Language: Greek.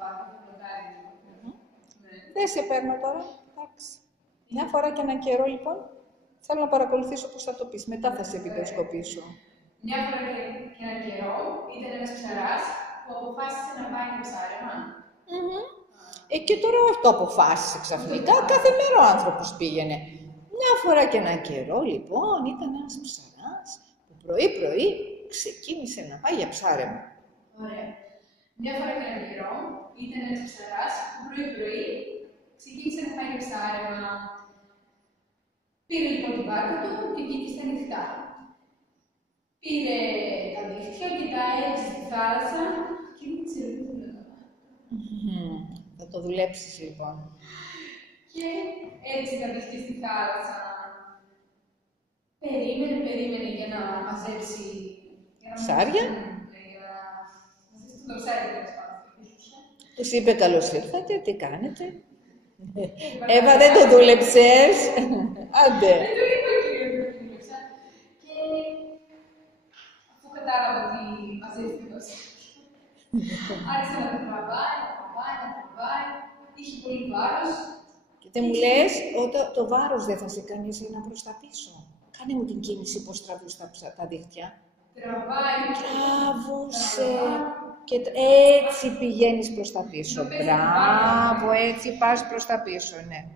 βάθο, το πλωτάρι. Δεν σε παίρνω τώρα. Εντάξει. Μια φορά και ένα καιρό, λοιπόν, θέλω να παρακολουθήσω πώς θα το πεις. Μετά θα σε βιντεοσκοπήσω. Μια φορά και ένα καιρό ήταν ένας ψαράς που αποφάσισε να πάει για ψάρεμα. Και τώρα όχι το αποφάσισε ξαφνικά, κάθε μέρα ο άνθρωπος πήγαινε. Μια φορά και ένα καιρό, λοιπόν, ήταν ένας ψαράς που πρωί-πρωί ξεκίνησε να πάει για ψάρεμα. Ωραία. Μια φορά και ένα καιρό ήταν ένας ψαράς που πρωί-πρωί ξεκίνησε να πάει για ψάρεμα. Πήρε λοιπόν την βάρκα του και βγήκε στα νυχτά. Πήρε τα δίχτυα και τα έριξε στη θάλασσα και δεν ξέρω τι να κάνει. Θα το δουλέψεις λοιπόν. Και έριξε τα δίχτυα στη θάλασσα. Περίμενε για να μαζέψει. Ψάρια. Για να μαζέψει το ψάρι τέλος πάντων. Τους είπε καλώς ήρθατε, τι κάνετε. Εύα, δεν το δούλεψες. Άντε. Δεν το είπα και δεν το δούλεψα. Και αφού κατάλαβα ότι μαζεύτηκε το ψάρι, άρχισε να το τραβάει, είχε πολύ βάρος. Και δεν μου λες, το βάρος δεν θα σε κάνει εσύ να προς τα πίσω. Κάνε μου την κίνηση πώς τραβούς τα δίχτυα. Τραβάει. Τράβωσε. Και έτσι πηγαίνεις προς τα πίσω. Μπράβο, έτσι πας προς τα πίσω, ναι.